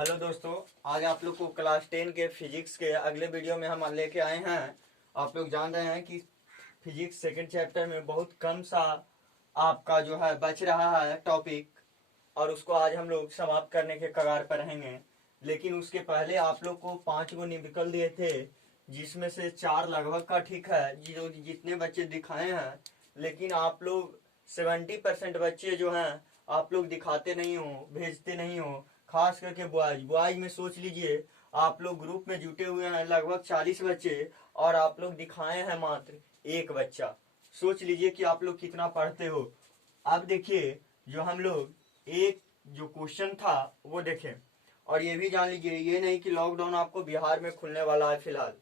Hello दोस्तों, आज आप लोग को क्लास 10 के फिजिक्स के अगले वीडियो में हम लेके आए हैं। आप लोग जान रहे हैं कि फिजिक्स सेकंड चैप्टर में बहुत कम सा आपका जो है बच रहा है टॉपिक, और उसको आज हम लोग समाप्त करने के कगार पर रहेंगे। लेकिन उसके पहले आप लोग को 5 गो निकल दिए थे, जिसमें से 4 लगभग का ठीक है, जो जितने बच्चे दिखाए हैं। लेकिन आप लोग 70% बच्चे जो हैं आप लोग दिखाते नहीं हो, भेजते नहीं हो। खास करके बॉयज में सोच लीजिए, आप लोग ग्रुप में जुटे हुए हैं लगभग 40 बच्चे, और आप लोग दिखाए हैं मात्र एक बच्चा। सोच लीजिए कि आप लोग कितना पढ़ते हो। अब देखिए, जो हम लोग एक जो क्वेश्चन था वो देखें, और ये भी जान लीजिए, ये नहीं कि लॉकडाउन आपको बिहार में खुलने वाला है। फिलहाल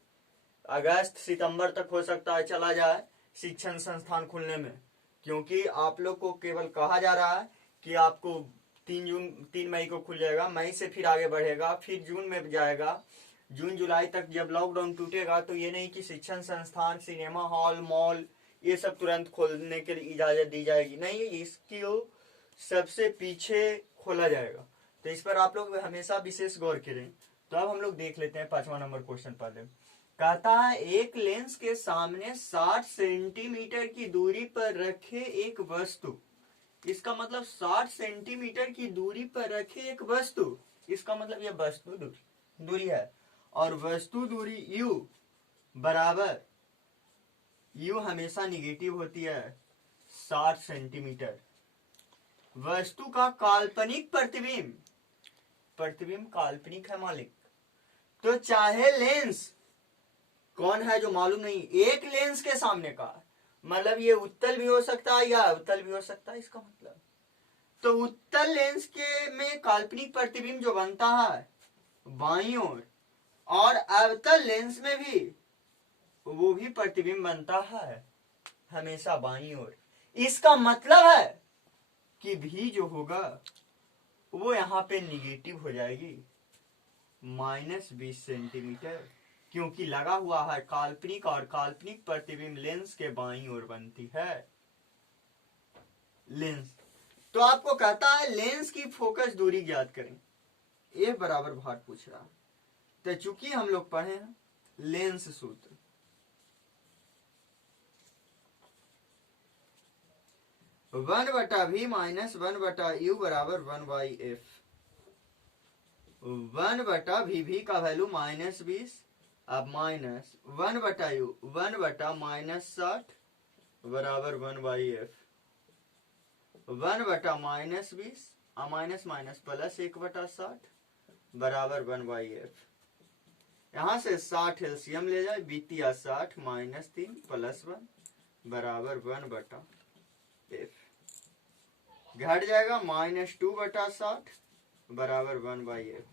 अगस्त सितंबर तक हो सकता है चला जाए शिक्षण संस्थान खुलने में, क्योंकि आप लोग को केवल कहा जा रहा है कि आपको 3 मई को खुल जाएगा, मई से फिर आगे बढ़ेगा, फिर जून में जाएगा। जून जुलाई तक जब लॉकडाउन टूटेगा तो ये नहीं कि शिक्षण संस्थान, सिनेमा हॉल, मॉल ये सब तुरंत खोलने के लिए इजाजत दी जाएगी, नहीं, इसकी सबसे पीछे खोला जाएगा। तो इस पर आप लोग हमेशा विशेष गौर करें। तो अब हम लोग देख लेते हैं 5वां नंबर क्वेश्चन। पहले कहता है, एक लेंस के सामने 60 सेंटीमीटर की दूरी पर रखे एक वस्तु। इसका मतलब 60 सेंटीमीटर की दूरी पर रखे एक वस्तु, इसका मतलब यह वस्तु दूरी है। और वस्तु दूरी u बराबर, u हमेशा निगेटिव होती है, 60 सेंटीमीटर। वस्तु का काल्पनिक प्रतिबिंब, प्रतिबिंब काल्पनिक है मालिक, तो चाहे लेंस कौन है जो मालूम नहीं, एक लेंस के सामने का मतलब ये उत्तल भी हो सकता है या अवतल भी हो सकता है। इसका मतलब तो उत्तल लेंस के में काल्पनिक प्रतिबिंब जो बनता है बाईं ओर, और अवतल लेंस में भी वो भी प्रतिबिंब बनता है हमेशा बाईं ओर। इसका मतलब है कि भी जो होगा वो यहाँ पे निगेटिव हो जाएगी, -20 सेंटीमीटर, क्योंकि लगा हुआ है काल्पनिक, और काल्पनिक प्रतिबिंब लेंस के बाईं ओर बनती है लेंस। तो आपको कहता है लेंस की फोकस दूरी ज्ञात करें। ए बराबर भाग पूछ रहा है, तो चूंकि हम लोग पढ़े हैं लेंस सूत्र, वन बटा भी माइनस 1/u बराबर 1/f। 1/भी का वैल्यू -20, अब माइनस 1/u 1/-60 बराबर 1/f। 1/-20 माइनस माइनस प्लस 1/60 बराबर 1/f। यहां से 60 एलसीएम ले जाए, बीतिया 60 -3 +1 बराबर 1/f। घट जाएगा -2/60 बराबर 1/f।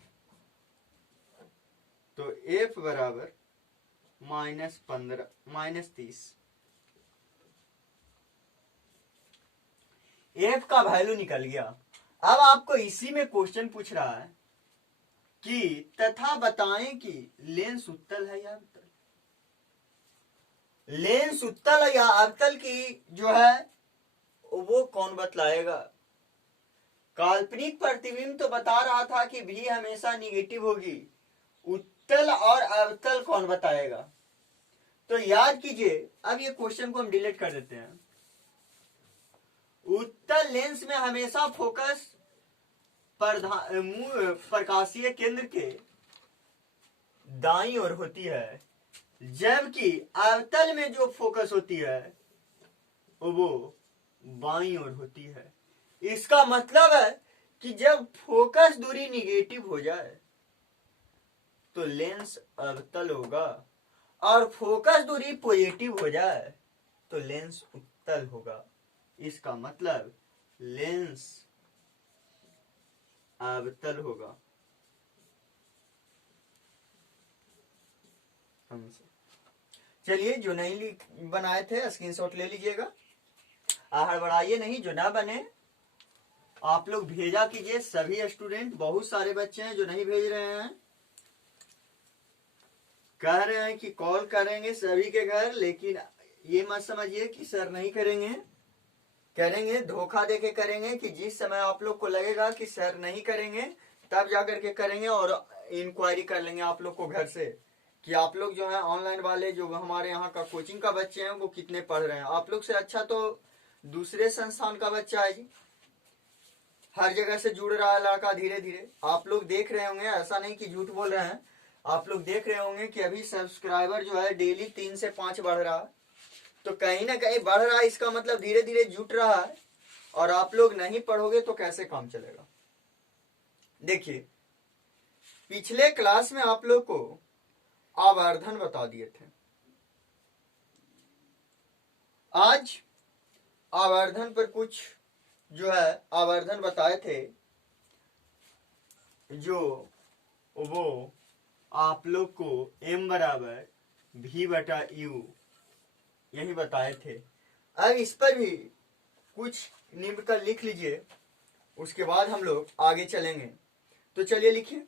तो f बराबर -30। f का वैल्यू निकल गया। अब आपको इसी में क्वेश्चन पूछ रहा है कि तथा बताएं कि लेंस उत्तल है या अवतल। लेंस उत्तल या अवतल की जो है वो कौन बतलाएगा। काल्पनिक प्रतिबिंब तो बता रहा था कि भी हमेशा निगेटिव होगी, उत्तल और अवतल कौन बताएगा। तो याद कीजिए, अब ये क्वेश्चन को हम डिलीट कर देते हैं। उत्तल लेंस में हमेशा फोकस प्रकाशीय केंद्र के दाईं ओर होती है, जबकि अवतल में जो फोकस होती है वो बाईं ओर होती है। इसका मतलब है कि जब फोकस दूरी निगेटिव हो जाए तो लेंस अवतल होगा, और फोकस दूरी पॉजिटिव हो जाए तो लेंस उत्तल होगा। इसका मतलब लेंस अवतल होगा। चलिए, जो नहीं बनाए थे स्क्रीनशॉट ले लीजिएगा, हड़बड़ाइए नहीं, जो ना बने आप लोग भेजा कीजिए। सभी स्टूडेंट, बहुत सारे बच्चे हैं जो नहीं भेज रहे हैं, कह रहे हैं कि कॉल करेंगे सभी के घर, लेकिन ये मत समझिए कि सर नहीं करेंगे, करेंगे, धोखा देके करेंगे कि जिस समय आप लोग को लगेगा कि सर नहीं करेंगे तब जा करके करेंगे और इंक्वायरी कर लेंगे आप लोग को घर से कि आप लोग जो है ऑनलाइन वाले जो हमारे यहाँ का कोचिंग का बच्चे हैं वो कितने पढ़ रहे हैं। आप लोग से अच्छा तो दूसरे संस्थान का बच्चा है जी, हर जगह से जुड़ रहा है लड़का धीरे धीरे। आप लोग देख रहे होंगे, ऐसा नहीं कि झूठ बोल रहे हैं, आप लोग देख रहे होंगे कि अभी सब्सक्राइबर जो है डेली 3 से 5 बढ़ रहा है। तो कहीं ना कहीं बढ़ रहा है, इसका मतलब धीरे धीरे जुट रहा है। और आप लोग नहीं पढ़ोगे तो कैसे काम चलेगा। देखिए, पिछले क्लास में आप लोग को आवर्धन बता दिए थे। आज आवर्धन पर कुछ जो है आवर्धन बताए थे, जो वो आप लोग को m बराबर v बटा u यही बताए थे। अब इस पर भी कुछ निम्न कर लिख लीजिए, उसके बाद हम लोग आगे चलेंगे। तो चलिए लिखिए,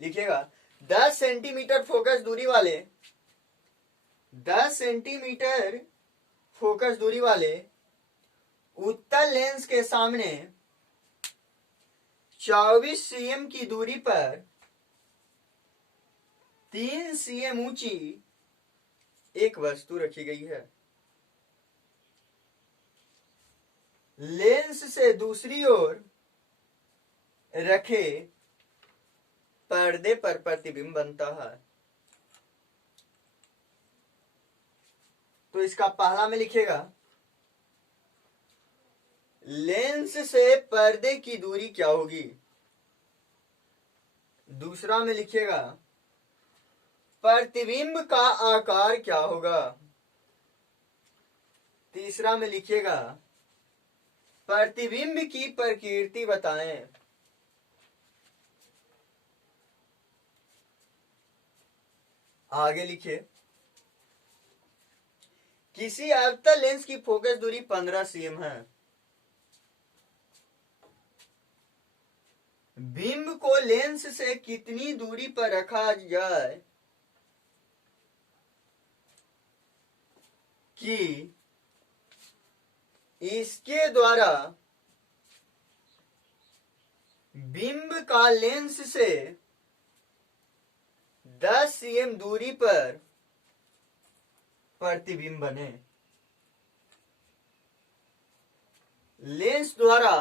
लिखिएगा 10 सेंटीमीटर फोकस दूरी वाले 10 सेंटीमीटर फोकस दूरी वाले उत्तल लेंस के सामने 24 cm की दूरी पर 3 cm ऊंची एक वस्तु रखी गई है। लेंस से दूसरी ओर रखे पर्दे पर प्रतिबिंब बनता है। तो इसका पहला में लिखिएगा, लेंस से पर्दे की दूरी क्या होगी। दूसरा में लिखिएगा, प्रतिबिंब का आकार क्या होगा। तीसरा में लिखिएगा, प्रतिबिंब की प्रकृति बताएं। आगे लिखिए, किसी अवतल लेंस की फोकस दूरी 15 cm है। बिंब को लेंस से कितनी दूरी पर रखा जाए कि इसके द्वारा बिंब का लेंस से 10 cm दूरी पर प्रतिबिंब बने। लेंस द्वारा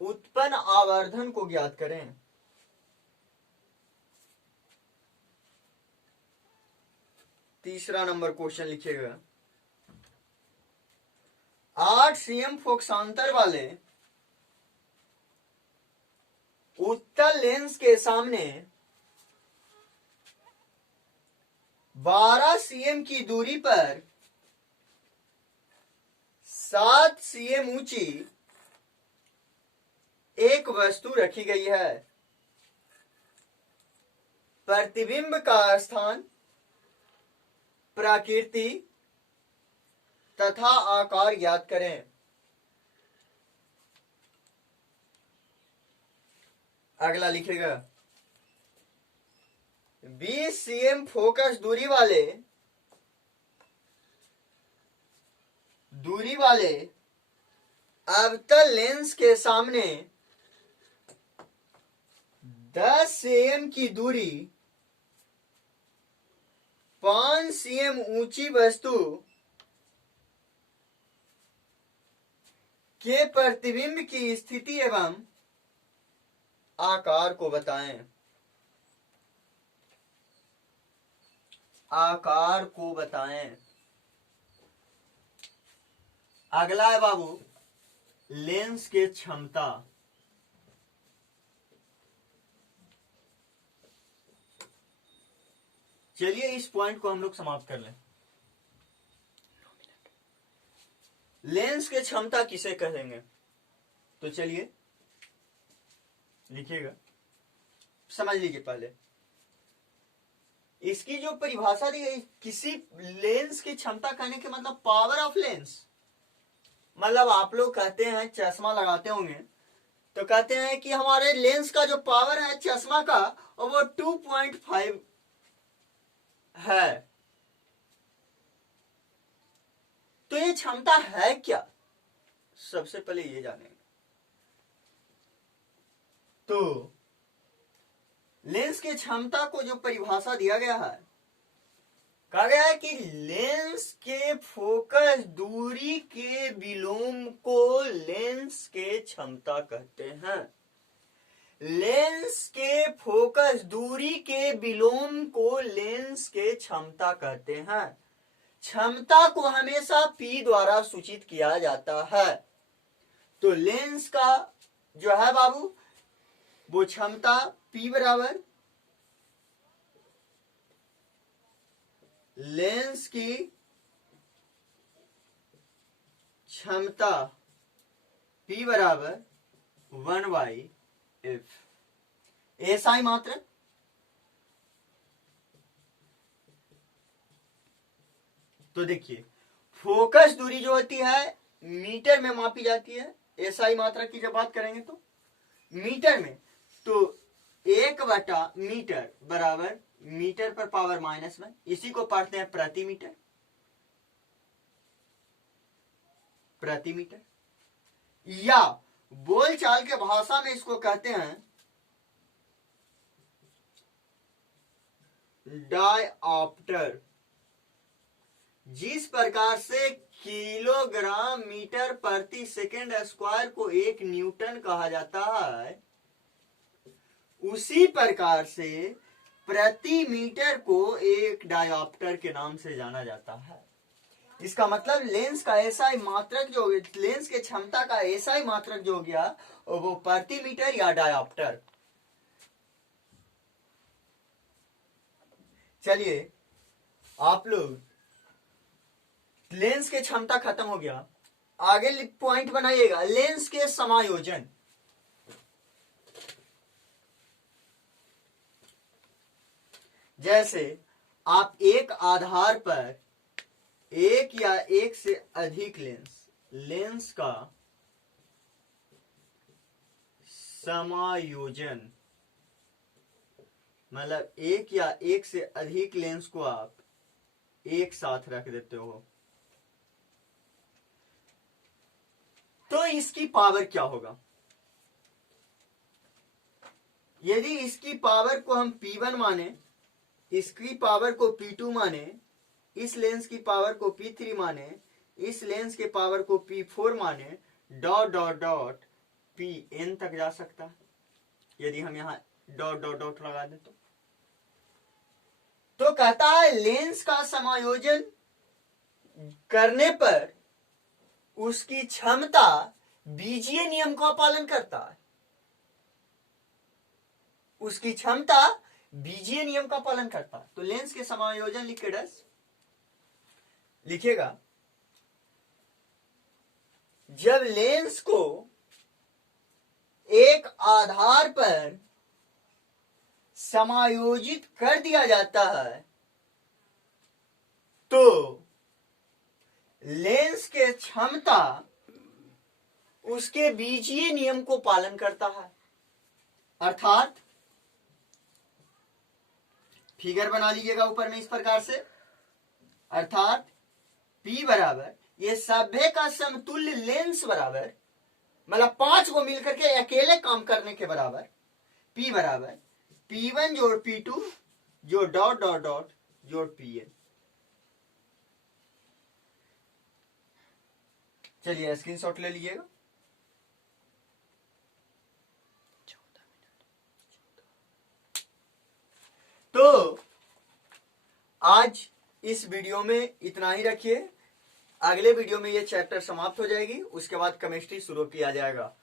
उत्पन्न आवर्धन को ज्ञात करें। तीसरा नंबर क्वेश्चन लिखिएगा, 8 cm फोकसांतर वाले उत्तल लेंस के सामने 12 cm की दूरी पर 7 cm ऊंची एक वस्तु रखी गई है। प्रतिबिंब का स्थान, प्रकृति तथा आकार ज्ञात करें। अगला लिखेगा, 20 cm फोकस दूरी वाले अवतल लेंस के सामने 10 cm की दूरी 5 cm ऊंची वस्तु के प्रतिबिंब की स्थिति एवं आकार को बताएं। आकार को बताएं। अगला है बाबू, लेंस के क्षमता। चलिए इस पॉइंट को हम लोग समाप्त कर लें। लेंस के क्षमता किसे कहेंगे, तो चलिए लिखिएगा, समझ लीजिए। पहले इसकी जो परिभाषा दी गई, किसी लेंस की क्षमता कहने के मतलब पावर ऑफ लेंस। मतलब आप लोग कहते हैं, चश्मा लगाते होंगे तो कहते हैं कि हमारे लेंस का जो पावर है चश्मा का वो 2.5 है। तो ये क्षमता है क्या, सबसे पहले ये जानेंगे। तो लेंस की क्षमता को जो परिभाषा दिया गया है, कहा गया है कि लेंस के फोकस दूरी के विलोम को लेंस के क्षमता कहते हैं। लेंस के फोकस दूरी के विलोम को लेंस के क्षमता कहते हैं। क्षमता को हमेशा P द्वारा सूचित किया जाता है। तो लेंस का जो है बाबू वो क्षमता P बराबर लेंस की क्षमता P बराबर 1/f। एसआई मात्रक तो देखिए फोकस दूरी जो होती है मीटर में मापी जाती है। एसआई मात्रक की जब बात करेंगे तो मीटर में, तो 1/मीटर बराबर मीटर पर पावर -1, इसी को पढ़ते हैं प्रति मीटर। प्रति मीटर या बोलचाल के भाषा में इसको कहते हैं डायऑप्टर। जिस प्रकार से किलोग्राम मीटर प्रति सेकंड स्क्वायर को 1 न्यूटन कहा जाता है, उसी प्रकार से प्रति मीटर को एक डायऑप्टर के नाम से जाना जाता है। इसका मतलब लेंस का एसआई मात्रक जो लेंस के क्षमता का एसआई मात्रक जो हो गया वो प्रति मीटर या डायऑप्टर। चलिए आप लोग लेंस के क्षमता खत्म हो गया, आगे पॉइंट बनाइएगा लेंस के समायोजन। जैसे आप एक आधार पर एक या एक से अधिक लेंस का समायोजन, मतलब एक या एक से अधिक लेंस को आप एक साथ रख देते हो, तो इसकी पावर क्या होगा? यदि इसकी पावर को हम P1 माने, इसकी पावर को P2 माने, इस लेंस की पावर को P3 माने, इस लेंस के पावर को P4 माने, डॉट डॉट डॉट Pn तक जा सकता है यदि हम यहां डॉट डॉट डॉट लगा दें तो कहता है लेंस का समायोजन करने पर उसकी क्षमता बीजीय नियम का पालन करता है। उसकी क्षमता बीजीय नियम का पालन करता है। तो लेंस के समायोजन लिख के लिखिएगा, जब लेंस को एक आधार पर समायोजित कर दिया जाता है तो लेंस के क्षमता उसके बीजीय नियम को पालन करता है। अर्थात फिगर बना लीजिएगा ऊपर में इस प्रकार से, अर्थात P बराबर ये सभ्य का समतुल्य लेंस बराबर, मतलब 5 को मिलकर के अकेले काम करने के बराबर, P बराबर P1 जोड़ P2 जोड़ डॉट डॉट डॉट जोड़ Pn। चलिए स्क्रीनशॉट ले लीजिएगा। तो आज इस वीडियो में इतना ही रखिए। अगले वीडियो में ये चैप्टर समाप्त हो जाएगी, उसके बाद केमिस्ट्री शुरू किया जाएगा।